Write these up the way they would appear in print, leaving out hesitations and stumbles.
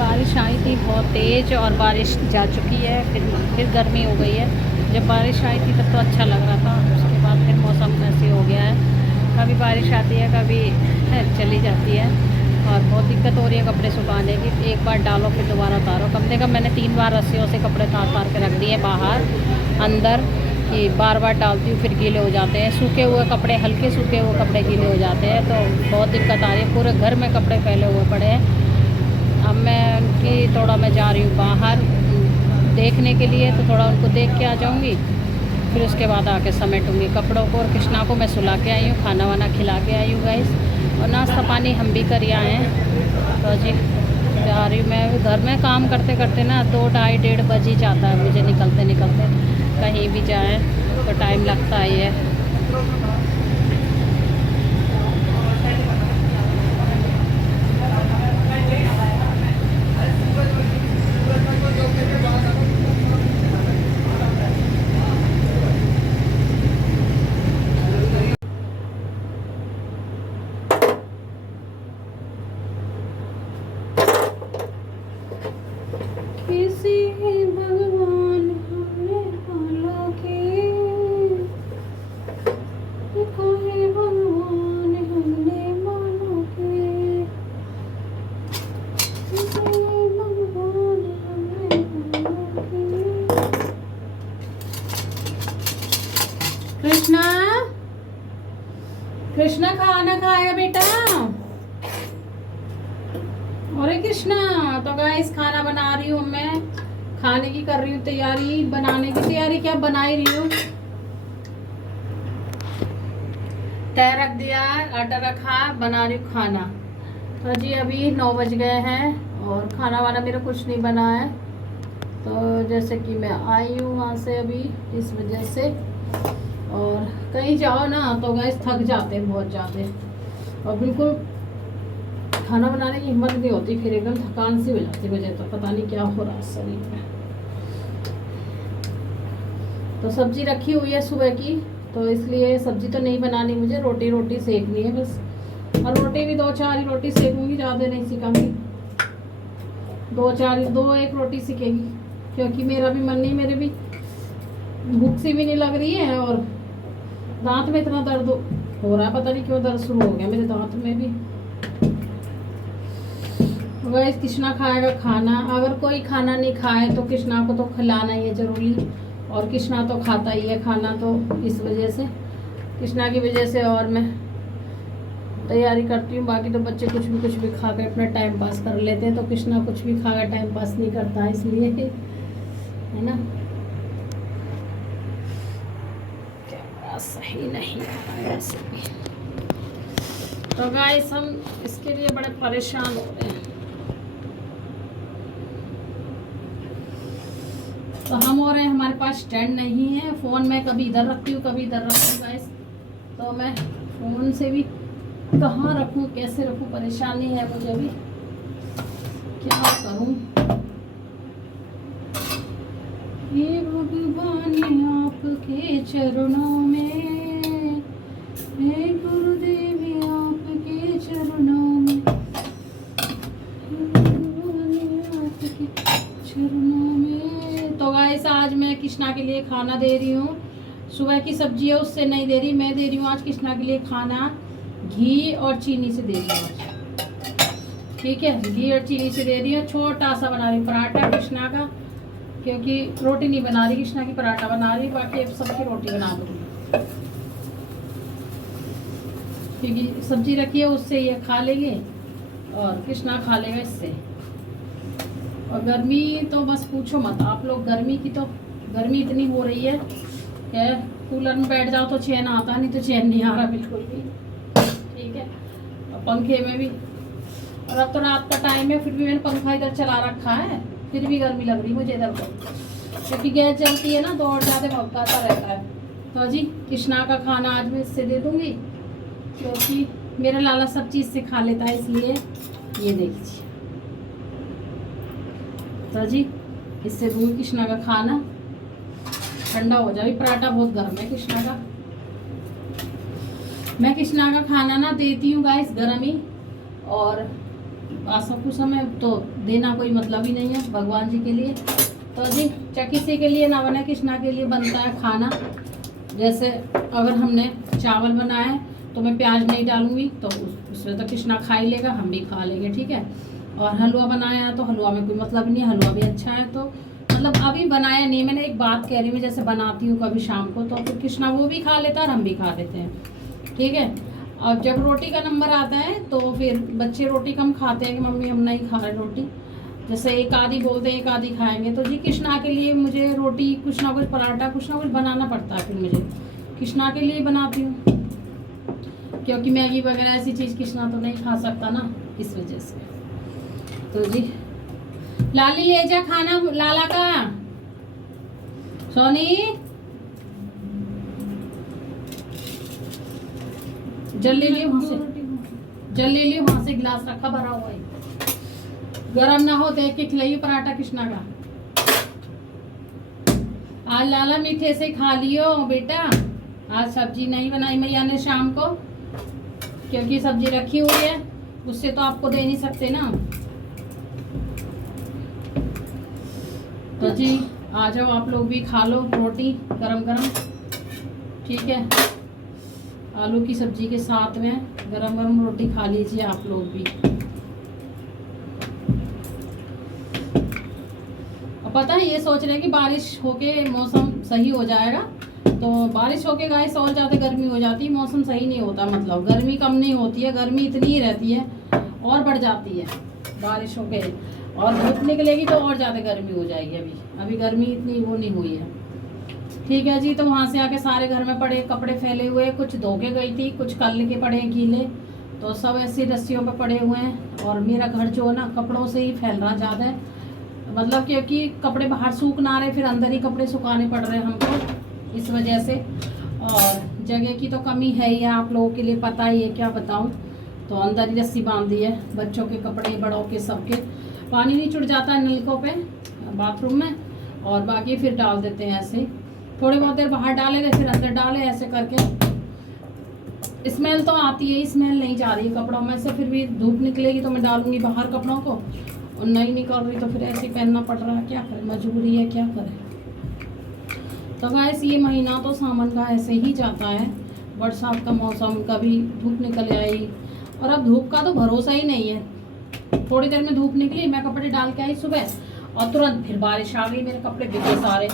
बारिश आई थी बहुत तेज़ और बारिश जा चुकी है, फिर गर्मी हो गई है। जब बारिश आई थी तब तो अच्छा लग रहा था, उसके बाद फिर मौसम ऐसे हो गया है, कभी बारिश आती है कभी चली जाती है और बहुत दिक्कत हो रही है कपड़े सुखाने की। एक बार डालो फिर दोबारा उतारो। कम से कम मैंने 3 बार रस्सियों से कपड़े तार के रख दिए बाहर अंदर, कि बार बार डालती हूँ फिर गीले हो जाते हैं। सूखे हुए कपड़े, हल्के सूखे हुए कपड़े गीले हो जाते हैं, तो बहुत दिक्कत आ रही है। पूरे घर में कपड़े फैले हुए पड़े हैं। अब मैं उनकी थोड़ा मैं जा रही हूँ बाहर देखने के लिए, तो थोड़ा उनको देख के आ जाऊँगी, फिर उसके बाद आके समेटूँगी कपड़ों को। और कृष्णा को मैं सुला के आई हूँ, खाना वाना खिला के आई हूँ गाइस, और नाश्ता पानी हम भी कर आए हैं। तो जी जा रही हूँ मैं। घर में काम करते करते ना 2, ढाई, 1:30 बज ही जाता है मुझे निकलते निकलते। कहीं भी जाए तो टाइम लगता ही है। किसी भगवान हमने हालों के, कोई भगवान हमने मानो के, किसी भगवान हमने हालों के। कृष्णा, कृष्णा खाना खाएगा बेटा? अरे कृष्णा, तो गाइस खाना बना रही हूँ मैं, खाने की कर रही हूँ तैयारी। बनाने की तैयारी क्या बना ही रही हूँ। तय रख दिया, आटा रखा, बना रही हूँ खाना। तो जी अभी 9 बज गए हैं और खाना वाना मेरा कुछ नहीं बना है। तो जैसे कि मैं आई हूँ वहाँ से अभी, इस वजह से। और कहीं जाओ ना तो गाइस थक जाते हैं बहुत ज़्यादा, और बिल्कुल खाना बनाने की हिम्मत नहीं होती, फिर एकदम थकान सी हो जाती है मुझे। तो पता नहीं क्या हो रहा है शरीर में। तो सब्जी रखी हुई है सुबह की, तो इसलिए सब्जी तो नहीं बनानी मुझे, रोटी सेकनी है बस। और रोटी भी 2-4 ही रोटी सेकूंगी, ज़्यादा नहीं सिकाऊंगी। 2-1 रोटी सिकेगी, क्योंकि मेरा भी मन नहीं, मेरे भी भूख सी भी नहीं लग रही है। और दांत में इतना दर्द हो रहा है, पता नहीं क्यों दर्द शुरू हो गया मेरे दांत में भी। वैसे कृष्णा खाएगा खाना, अगर कोई खाना नहीं खाए तो कृष्णा को तो खिलाना ही है जरूरी, और कृष्णा तो खाता ही है खाना। तो इस वजह से, कृष्णा की वजह से और मैं तैयारी करती हूँ। बाकी तो बच्चे कुछ भी खा कर अपना टाइम पास कर लेते हैं, तो कृष्णा कुछ भी खा कर टाइम पास नहीं करता, इसलिए है ना। क्या सही नहीं है ऐसे भी। तो गाइस हम इसके लिए बड़े परेशान हो रहे हैं। तो हम हो रहे हैं, हमारे पास स्टैंड नहीं है। फ़ोन मैं कभी इधर रखती हूँ कभी इधर रखती हूँ गाइस, तो मैं फ़ोन से भी कहाँ रखूँ कैसे रखूँ, परेशानी है मुझे भी, क्या करूँ। ये भगवान आपके चरणों में, हे गुरुदेव आपके चरणों में, आपके चरणों में। तो गाइस आज मैं कृष्णा के लिए खाना दे रही हूँ। सुबह की सब्जी है उससे नहीं दे रही, मैं दे रही हूँ आज कृष्णा के लिए खाना घी और चीनी से दे रही हूँ आज। ठीक है, घी और चीनी से दे रही हूँ। छोटा सा बना रही हूँ पराठा कृष्णा का, क्योंकि रोटी नहीं बना रही कृष्णा की, पराठा बना रही, बाकी सबकी रोटी बना दूँगी। क्योंकि सब्जी रखी है उससे ये खा लेंगे और कृष्णा खा लेगा इससे। और गर्मी तो बस पूछो मत आप लोग, गर्मी की तो गर्मी इतनी हो रही है कि कूलर में बैठ जाओ तो चैन आता, नहीं तो चैन नहीं आ रहा बिल्कुल भी। ठीक है, और पंखे में भी, और अब तो रात का टाइम है फिर भी मैंने पंखा इधर चला रखा है, फिर भी गर्मी लग रही मुझे इधर को, क्योंकि गैस जलती है ना तो और ज़्यादा भड़काता रहता है। तो जी कृष्णा का खाना आज मैं इससे दे दूँगी, क्योंकि मेरा लाला सब चीज़ से खा लेता है, इसलिए ये देखिए। तो जी इससे दूंगी कृष्णा का खाना, ठंडा हो जाए। पराठा बहुत गर्म है कृष्णा का। मैं कृष्णा का खाना ना देती हूँ गाइस गर्म ही, और आसों को समय तो देना कोई मतलब ही नहीं है भगवान जी के लिए। तो जी किसी के लिए ना बने, कृष्णा के लिए बनता है खाना। जैसे अगर हमने चावल बनाए तो मैं प्याज नहीं डालूंगी, तो उसमें तो कृष्णा खा ही लेगा, हम भी खा लेंगे, ठीक है। और हलवा बनाया है तो हलवा में कोई मतलब नहीं है, हलवा भी अच्छा है। तो मतलब अभी बनाया नहीं, मैंने एक बात कह रही हूँ, जैसे बनाती हूँ कभी शाम को तो फिर कृष्णा वो भी खा लेता है और हम भी खा लेते हैं, ठीक है। और जब रोटी का नंबर आता है तो फिर बच्चे रोटी कम खाते हैं कि मम्मी हम नहीं खा रहे रोटी, जैसे एक आधी बोलते हैं एक आधी खाएंगे। तो जी कृष्णा के लिए मुझे रोटी कुछ ना कुछ, पराठा कुछ ना कुछ बनाना पड़ता है, फिर मुझे कृष्णा के लिए बनाती हूँ, क्योंकि मैगी वगैरह ऐसी चीज़ कृष्णा तो नहीं खा सकता ना, इस वजह से। तो जी लाली ले जा खाना लाला का, सोनी जल ले लियो वहां से, जल ले लियो वहां से, गिलास रखा भरा हुआ है, गरम ना हो देख के खिलाइए पराठा कृष्णा का। आज लाला मीठे से खा लियो बेटा, आज सब्जी नहीं बनाई मैया ने शाम को, क्योंकि सब्जी रखी हुई है, उससे तो आपको दे नहीं सकते ना। तो जी आ जाओ आप लोग भी खा लो रोटी गरम गरम, ठीक है। आलू की सब्जी के साथ में गरम गरम रोटी खा लीजिए आप लोग भी। और पता है ये सोच रहे हैं कि बारिश होके मौसम सही हो जाएगा, तो बारिश होके गाइस और ज़्यादा गर्मी हो जाती है, मौसम सही नहीं होता, मतलब गर्मी कम नहीं होती है, गर्मी इतनी ही रहती है और बढ़ जाती है बारिश होके, और धूप निकलेगी तो और ज़्यादा गर्मी हो जाएगी। अभी गर्मी इतनी वो नहीं हुई है, ठीक है जी। तो वहाँ से आके सारे घर में पड़े कपड़े फैले हुए, कुछ धो के गई थी, कुछ कल के पड़े गीले, तो सब ऐसी रस्सियों पे पड़े हुए हैं। और मेरा घर जो है ना कपड़ों से ही फैल रहा ज़्यादा है, मतलब क्योंकि कपड़े बाहर सूख ना रहे, फिर अंदर ही कपड़े सुखाने पड़ रहे हैं हमको, इस वजह से। और जगह की तो कमी है ही, आप लोगों के लिए पता ही है, क्या बताऊँ। तो अंदर ही रस्सी बांध दी है, बच्चों के कपड़े बड़ों के सबके। पानी नहीं छूट जाता है नलकों पे बाथरूम में, और बाकी फिर डाल देते हैं ऐसे, थोड़ी बहुत देर बाहर डाले फिर अंदर डाले, ऐसे करके। स्मेल तो आती है, स्मेल नहीं जा रही है कपड़ों में से, फिर भी धूप निकलेगी तो मैं डालूंगी बाहर कपड़ों को, और नहीं निकल रही तो फिर ऐसे ही पहनना पड़ रहा है, क्या करें, मजबूरी है, क्या करें। तो गाइस ये महीना तो सावन का ऐसे ही जाता है, बरसात का मौसम, कभी धूप निकल आई, और अब धूप का तो भरोसा ही नहीं है। थोड़ी देर में धूप निकली, मैं कपड़े डाल के आई सुबह, और तुरंत फिर बारिश आ गई, मेरे कपड़े भीगे सारे,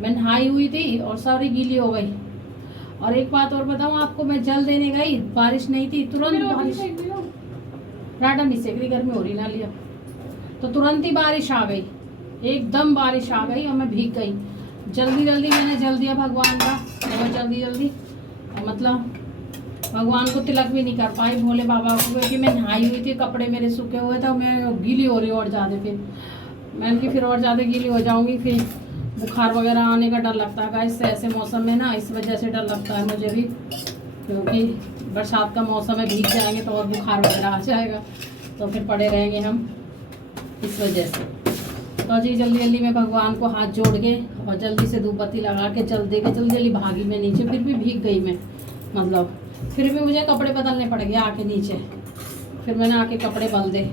मैं नहाई हुई थी और सारी गीली हो गई। और एक बात और बताऊँ आपको, मैं जल देने गई, बारिश नहीं थी, तुरंत बारिश, पराठा नहीं सेक रही, गर्मी हो रही ना लिया, तो तुरंत ही बारिश आ गई, एकदम बारिश आ गई और मैं भीग गई। जल्दी जल्दी मैंने जल दिया भगवान का, बहुत जल्दी जल्दी, मतलब भगवान को तिलक भी नहीं कर पाई, भोले बाबा को, क्योंकि मैं नहाई हुई थी, कपड़े मेरे सूखे हुए थे, मैं गीली हो रही और ज़्यादा, फिर मैंने कि फिर और ज़्यादा गीली हो जाऊंगी, फिर बुखार वगैरह आने का डर लगता है इससे, ऐसे मौसम में ना, इस वजह से डर लगता है मुझे भी, क्योंकि बरसात का मौसम है, भीग जाएंगे तो और बुखार वगैरह आ जाएगा, तो फिर पड़े रहेंगे हम, इस वजह से। तो जी जल्दी जल्दी मैं भगवान को हाथ जोड़ के और जल्दी से धूप बत्ती लगा के जल्दी जल्दी भागी मैं नीचे, फिर भी भीग गई मैं, मतलब फिर भी मुझे कपड़े बदलने पड़ गए आके नीचे, फिर मैंने आके कपड़े बदल दे।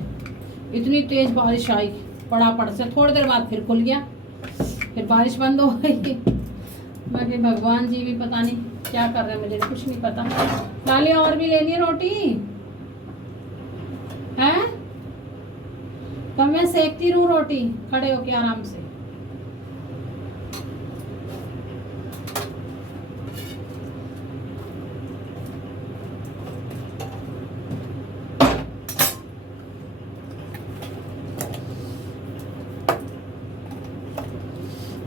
इतनी तेज़ बारिश आई पड़ापड़ से, थोड़ी देर बाद फिर खुल गया, फिर बारिश बंद हो गई। मैं कि भगवान जी भी पता नहीं क्या कर रहे हैं, मुझे कुछ नहीं पता। लाली और भी लेनी है रोटी हैं, तो मैं सेकती रहूं रोटी खड़े होके आराम से।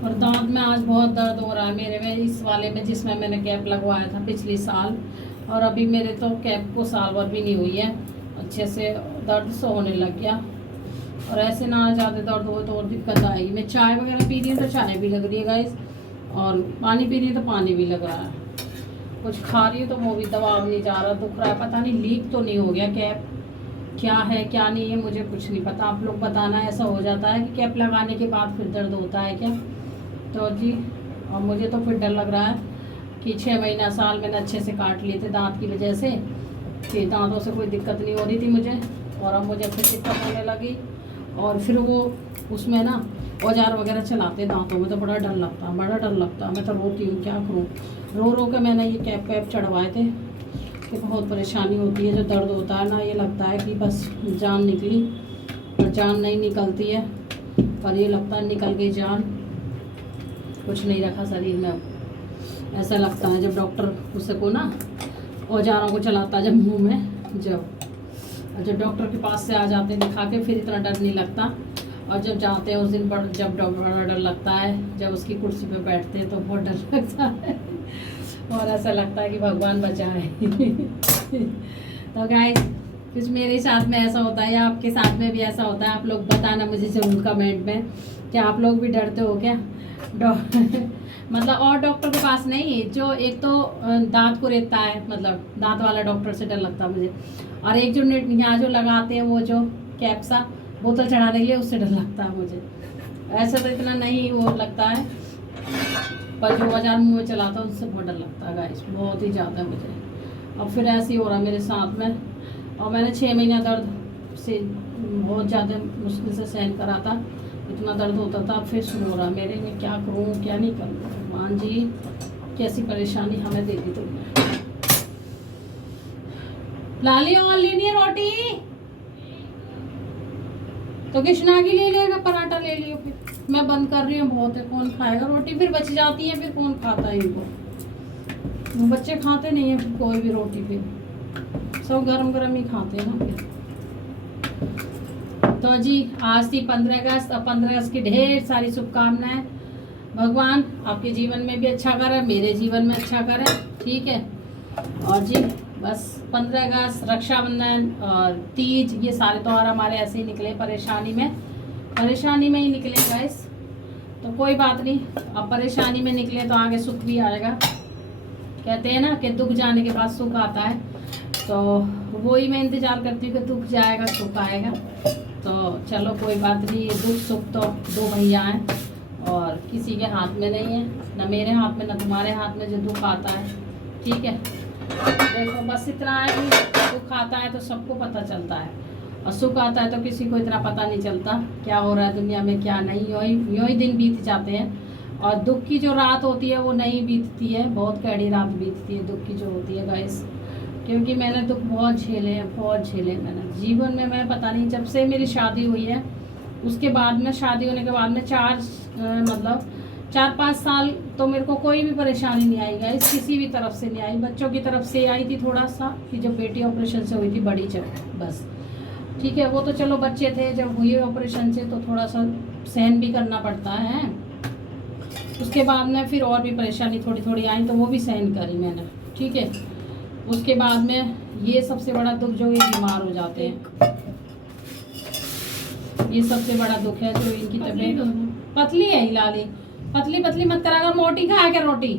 और दांत में आज बहुत दर्द हो रहा है मेरे में, इस वाले में जिसमें मैंने कैप लगवाया था पिछले साल, और अभी मेरे तो कैप को साल भर भी नहीं हुई है, अच्छे से दर्द से होने लग गया। और ऐसे ना ज़्यादा दर्द हो तो और दिक्कत आएगी। मैं चाय वगैरह पी रही हूँ तो चाय भी लग रही है गाइस, और पानी पी रही हूँ तो पानी भी लग रहा है, कुछ खा रही हूँ तो वो भी दबाव नहीं जा रहा, दुख रहा है। पता नहीं लीक तो नहीं हो गया कैप, क्या है क्या नहीं है मुझे कुछ नहीं पता, आप लोग बताना। ऐसा हो जाता है कि कैप लगाने के बाद फिर दर्द होता है क्या? तो जी, और मुझे तो फिर डर लग रहा है कि 6 महीना साल मैंने अच्छे से काट लिए थे दांत की वजह से, कि दांतों से कोई दिक्कत नहीं हो रही थी मुझे, और अब मुझे फिर दिक्कत होने लगी। और फिर वो उसमें ना औजार वगैरह चलाते दांतों में तो बड़ा डर लगता है, बड़ा डर लगता है। मैं तो रोती हूँ, क्या करूँ, रो रो के मैंने ये कैप वैप चढ़वाए थे कि बहुत परेशानी होती है। जो दर्द होता है ना, ये लगता है कि बस जान निकली, और जान नहीं निकलती है, पर ये लगता है निकल गई जान, कुछ नहीं रखा शरीर में। अब ऐसा लगता है जब डॉक्टर उसको ना औजारों को चलाता है जब मुंह में, जब डॉक्टर के पास से आ जाते हैं दिखा के, फिर इतना डर नहीं लगता। और जब जाते हैं उस दिन पर जब बड़ा डर लगता है, जब उसकी कुर्सी पे बैठते हैं तो बहुत डर लगता है, और ऐसा लगता है कि भगवान बचाए। तो गाइस, कुछ मेरे साथ में ऐसा होता है या आपके साथ में भी ऐसा होता है, आप लोग बताना मुझे जरूर कमेंट में कि आप लोग भी डरते हो क्या? मतलब और डॉक्टर के पास नहीं, जो एक तो दांत को रेतता है, मतलब दांत वाला डॉक्टर से डर लगता है मुझे, और एक जो यहाँ जो लगाते हैं वो जो कैप सा बोतल चढ़ाने के लिए, उससे डर लगता है मुझे। ऐसा तो इतना नहीं वो लगता है, पर जो औजार मुँह में चलाता है उससे बहुत डर लगता है गाइस, बहुत ही ज़्यादा मुझे। अब फिर ऐसे ही हो रहा है मेरे साथ में, और मैंने 6 महीना दर्द से बहुत ज़्यादा मुश्किल से सहन करा था, इतना दर्द होता था। अब फिर शुरू हो रहा मेरे में, क्या करूँ क्या नहीं करूँ, भगवान जी कैसी परेशानी हमें दे दी तुमने। लाली और लेनी है रोटी तो कृष्णा की ले लेगा, पराठा ले लियो, फिर मैं बंद कर रही हूँ, बहुत है, कौन खाएगा रोटी, फिर बच जाती है, फिर कौन खाता है इनको, बच्चे खाते नहीं है कोई भी रोटी, फिर सब गरम गरम ही खाते हैं ना फिर। तो जी आज थी 15 अगस्त, और 15 अगस्त की ढेर सारी शुभकामनाएं। भगवान आपके जीवन में भी अच्छा करे, मेरे जीवन में अच्छा करे, ठीक है। और जी बस 15 अगस्त, रक्षाबंधन और तीज, ये सारे त्यौहार हमारे ऐसे ही निकले, परेशानी में ही निकले गाइस। तो कोई बात नहीं, अब परेशानी में निकले तो आगे सुख भी आएगा। कहते हैं ना कि दुख जाने के बाद सुख आता है, तो वही मैं इंतज़ार करती हूँ कि दुख जाएगा सुख आएगा। तो चलो कोई बात नहीं, ये दुख सुख तो दो भैया हैं, और किसी के हाथ में नहीं है, ना मेरे हाथ में ना तुम्हारे हाथ में जो दुख आता है, ठीक है। देखो बस इतना है कि दुख आता है तो सबको पता चलता है, और सुख आता है तो किसी को इतना पता नहीं चलता क्या हो रहा है दुनिया में क्या नहीं, यूँ ही दिन बीत जाते हैं। और दुख की जो रात होती है वो नहीं बीतती है, बहुत कड़ी रात बीतती है दुख की जो होती है गाइस, क्योंकि मैंने दुख बहुत झेले हैं, बहुत झेले मैंने जीवन में। मैं पता नहीं, जब से मेरी शादी हुई है उसके बाद में, शादी होने के बाद में 4-5 साल तो मेरे को कोई भी परेशानी नहीं आई गाइस, किसी भी तरफ से नहीं आई। बच्चों की तरफ से आई थी थोड़ा सा, कि जब बेटी ऑपरेशन से हुई थी बड़ी, जब बस ठीक है, वो तो चलो बच्चे थे जब हुई ऑपरेशन से, तो थोड़ा सा सहन भी करना पड़ता है। उसके बाद में फिर और भी परेशानी थोड़ी थोड़ी आई, तो वो भी सहन करी मैंने, ठीक है। उसके बाद में ये सबसे बड़ा दुख जो ये बीमार हो जाते हैं, ये सबसे बड़ा दुख है, जो इनकी तबीयत पतली है। लाली पतली पतली मत करा कर, मोटी खाया क्या रोटी,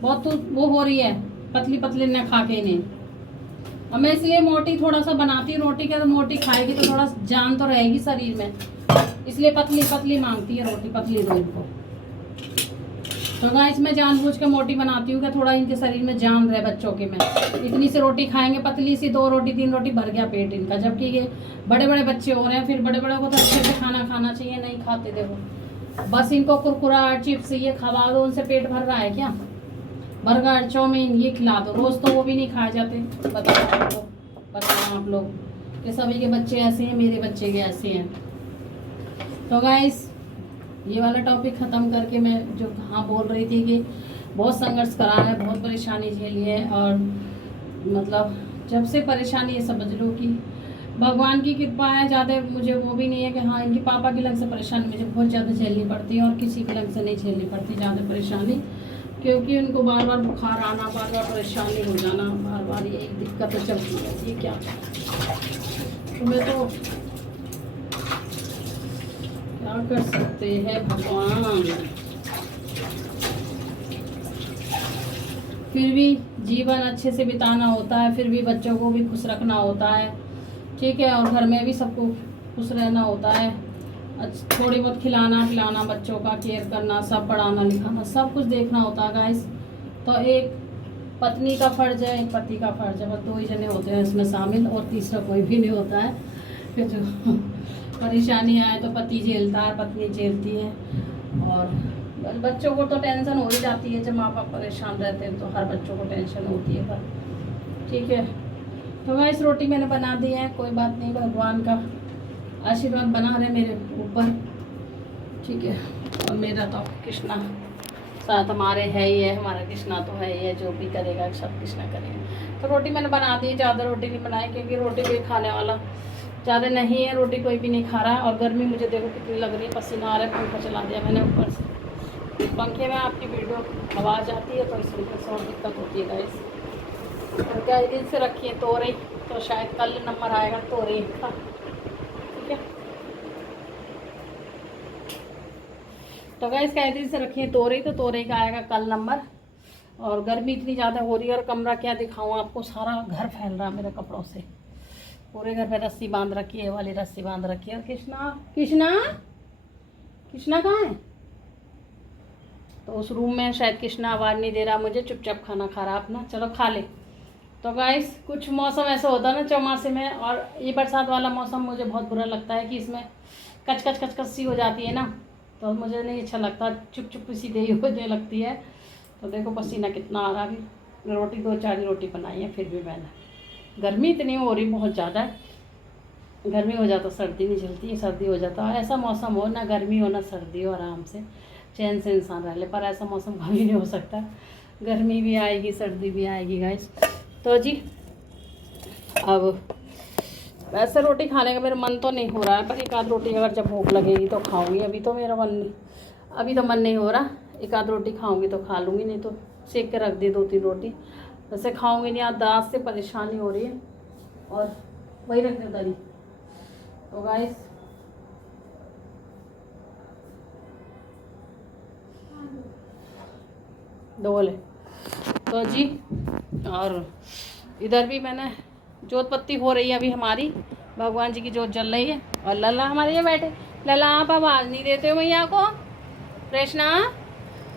बहुत तो वो हो रही है, पतली पतली न खा के इन्हें। और मैं इसलिए मोटी थोड़ा सा बनाती हूँ रोटी का, तो मोटी खाएगी तो थोड़ा जान तो रहेगी शरीर में, इसलिए पतली पतली मांगती है रोटी, पतली दो इनको। तो गाइस मैं जानबूझ के मोटी बनाती हूँ कि थोड़ा इनके शरीर में जान रहे बच्चों के में। इतनी सी रोटी खाएंगे, पतली सी 2 रोटी 3 रोटी भर गया पेट इनका, जबकि ये बड़े बड़े बच्चे हो रहे हैं, फिर बड़े बड़े को तो अच्छे से खाना खाना चाहिए, नहीं खाते। देखो बस इनको कुरकुरा चिप्स ये खवा दो, उनसे पेट भर रहा है क्या? बर्गर चाउमीन ये खिला दो रोज़, तो वो भी नहीं खाए जाते। बताओ आप लोग कि सभी के बच्चे ऐसे हैं, मेरे बच्चे के ऐसे हैं। तो गाइस ये वाला टॉपिक ख़त्म करके मैं जो हाँ बोल रही थी कि बहुत संघर्ष करा है, बहुत परेशानी झेली है, और मतलब जब से परेशानी ये समझ लो कि भगवान की कृपा है, ज़्यादा मुझे वो भी नहीं है कि हाँ इनके पापा की लग से परेशानी मुझे बहुत ज़्यादा झेलनी पड़ती है, और किसी की लग से नहीं झेलनी पड़ती ज़्यादा परेशानी, क्योंकि उनको बार बार बुखार आना, बार बार परेशानी हो जाना, बार बार ये एक दिक्कत तो चलती रहती है। क्या तुम्हें तो क्या कर सकते हैं भगवान। फिर भी जीवन अच्छे से बिताना होता है, फिर भी बच्चों को भी खुश रखना होता है, ठीक है, और घर में भी सबको खुश रहना होता है। थोड़ी बहुत खिलाना पिलाना, बच्चों का केयर करना, सब पढ़ाना लिखाना, सब कुछ देखना होता है गाइस। तो एक पत्नी का फर्ज है, एक पति का फर्ज है, बस 2 ही जने होते हैं इसमें शामिल, और तीसरा कोई भी नहीं होता है। फिर जो परेशानी आए तो पति झेलता है, पत्नी झेलती है, और बच्चों को तो टेंशन हो ही जाती है। जब माँ बाप परेशान रहते हैं तो हर बच्चों को टेंशन होती है, पर ठीक है। तो गाइस रोटी मैंने बना दी है, कोई बात नहीं, भगवान का आशीर्वाद बना रहे मेरे ऊपर, ठीक है। और मेरा तो कृष्णा साथ हमारे है ही है, हमारा कृष्णा तो है ही है, जो भी करेगा सब कृष्णा करेगा। तो रोटी मैंने बना दी, ज़्यादा रोटी नहीं बनाई, क्योंकि रोटी कोई खाने वाला ज़्यादा नहीं है, रोटी कोई भी नहीं खा रहा है। और गर्मी मुझे देखो कितनी लग रही है, पसीना आ रहा है, पंखा चला दिया मैंने ऊपर से। पंखे में आपकी वीडियो आवाज़ आती है तो इसमें थोड़ी और दिक्कत होती है गाइस। और क्या दिन से रखी है तोरई, तो शायद कल नंबर आएगा तोरई का, ठीक है। तो गाइस क्या दिन से रखी है तोरई, तो तोरई का आएगा कल नंबर। और गर्मी इतनी ज़्यादा हो रही है, और कमरा क्या दिखाऊँ आपको, सारा घर फैल रहा है मेरे कपड़ों से, पूरे घर में रस्सी बांध रखी है, वाली रस्सी बांध रखी है। और कृष्णा कृष्णा कृष्णा कहाँ है? तो उस रूम में शायद कृष्णा आवाज़ नहीं दे रहा मुझे, चुपचाप खाना खा रहा अपना, चलो खा ले। तो गाइस कुछ मौसम ऐसा होता है ना चौमासे में, और ये बरसात वाला मौसम मुझे बहुत बुरा लगता है कि इसमें कच कच कच कच सी हो जाती है ना, तो मुझे नहीं अच्छा लगता, चुप चुप सी देरी होने लगती है। तो देखो पसीना कितना आ रहा है। अभी रोटी 2-4 रोटी बनाई है, फिर भी मैंने, गर्मी इतनी हो रही बहुत ज़्यादा है, गर्मी हो जाता सर्दी नहीं चलती, सर्दी हो जाता, ऐसा मौसम हो ना गर्मी हो ना सर्दी हो, आराम से चैन से इंसान रह ले, पर ऐसा मौसम कभी नहीं हो सकता, गर्मी भी आएगी सर्दी भी आएगी गाइस। तो जी अब वैसे रोटी खाने का मेरा मन तो नहीं हो रहा है, पर एक आध रोटी अगर जब भूख लगेगी तो खाऊंगी, अभी तो मेरा मन नहीं, अभी तो मन नहीं हो रहा। एक आध रोटी खाऊंगी तो खा लूँगी, नहीं तो सेक के रख दी 2-3 रोटी, वैसे खाऊंगी नहीं, आज दांत से परेशानी हो रही है, और वही रख देता नहीं। तो गाइस डोल है, तो जी और इधर भी मैंने जोत पत्ती हो रही है अभी हमारी, भगवान जी की जोत जल रही है। और लल्ला हमारे ये बैठे, लल्ला आप आवाज़ नहीं देते हो मैया को, कृष्णा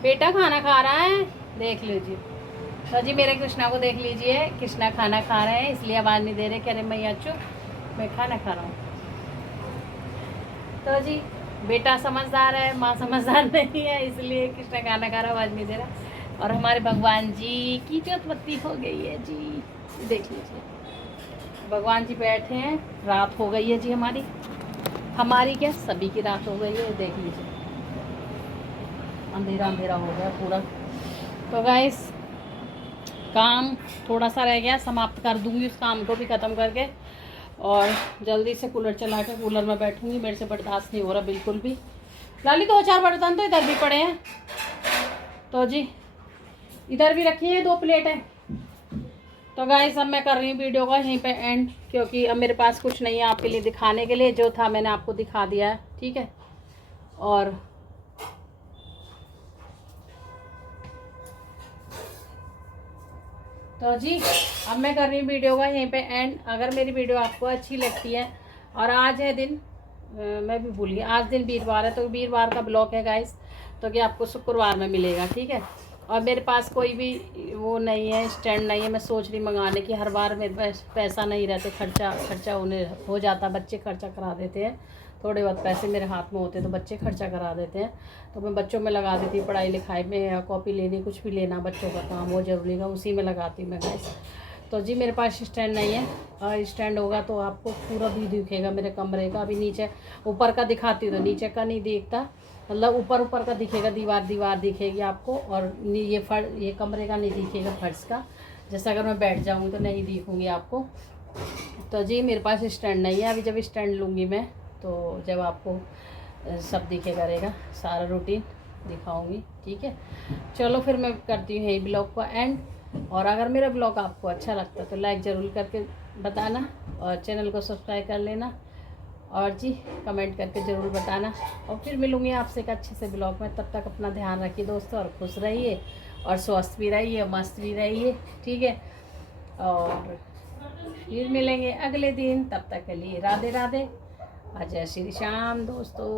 बेटा खाना खा रहा है, देख लीजिए। तो जी मेरे कृष्णा को देख लीजिए, कृष्णा खाना खा रहे हैं इसलिए आवाज़ नहीं दे रहे, कह रहे मैया चुप मैं खाना खा रहा हूँ। तो जी बेटा समझदार है, माँ समझदार नहीं है, इसलिए कृष्णा खाना खा रहा, आवाज़ नहीं दे रहा। और हमारे भगवान जी की जोतपत्ती हो गई है जी, देख लीजिए भगवान जी बैठे हैं, रात हो गई है जी हमारी क्या सभी की रात हो गई है, देख लीजिए अंधेरा अंधेरा हो गया पूरा। तो गाइस काम थोड़ा सा रह गया, समाप्त कर दूंगी उस काम को भी ख़त्म करके, और जल्दी से कूलर चला के कूलर में बैठूंगी, मेरे से बर्दाश्त नहीं हो रहा बिल्कुल भी। लाली 2-4 बर्तन तो इधर भी पड़े हैं, तो जी इधर भी रखी है 2 प्लेटें। तो गाइस अब मैं कर रही हूँ वीडियो का यहीं पे एंड, क्योंकि अब मेरे पास कुछ नहीं है आपके लिए दिखाने के लिए, जो था मैंने आपको दिखा दिया है, ठीक है। और तो जी अब मैं कर रही हूँ वीडियो का यहीं पे एंड। अगर मेरी वीडियो आपको अच्छी लगती है, और आज है दिन मैं भी भूल गई, आज दिन वीरवार है, तो वीरवार का ब्लॉग है गाइस, तो कि आपको शुक्रवार में मिलेगा, ठीक है। और मेरे पास कोई भी वो नहीं है, स्टैंड नहीं है, मैं सोच रही मंगाने की, हर बार मेरे पास पैसा नहीं रहते, खर्चा हो जाता, बच्चे खर्चा करा देते हैं, थोड़े बहुत पैसे मेरे हाथ में होते तो बच्चे खर्चा करा देते हैं, तो मैं बच्चों में लगा देती, पढ़ाई लिखाई में या कॉपी लेनी, कुछ भी लेना बच्चों का काम वो ज़रूरी का, उसी में लगाती मैं गाइस। तो जी मेरे पास स्टैंड नहीं है, और स्टैंड होगा तो आपको पूरा भी दिखेगा मेरे कमरे का। अभी नीचे ऊपर का दिखाती हूँ तो नीचे का नहीं दिखता, मतलब ऊपर का दिखेगा, दीवार दिखेगी आपको, और ये कमरे का नहीं दिखेगा, फर्श का। जैसे अगर मैं बैठ जाऊँगी तो नहीं दिखूँगी आपको, तो जी मेरे पास स्टैंड नहीं है अभी, जब स्टैंड लूँगी मैं तो जब आपको सब दिखे करेगा, सारा रूटीन दिखाऊंगी, ठीक है। चलो फिर मैं करती हूँ यही ब्लॉग को एंड। और अगर मेरा ब्लॉग आपको अच्छा लगता है तो लाइक ज़रूर करके बताना और चैनल को सब्सक्राइब कर लेना और जी कमेंट करके ज़रूर बताना। और फिर मिलूँगी आपसे एक अच्छे से ब्लॉग में। तब तक अपना ध्यान रखिए दोस्तों, और खुश रहिए और स्वस्थ भी रहिए, मस्त भी रहिए, ठीक है। और फिर मिलेंगे अगले दिन, तब तक के लिए राधे राधे, जय श्री श्याम दोस्तों।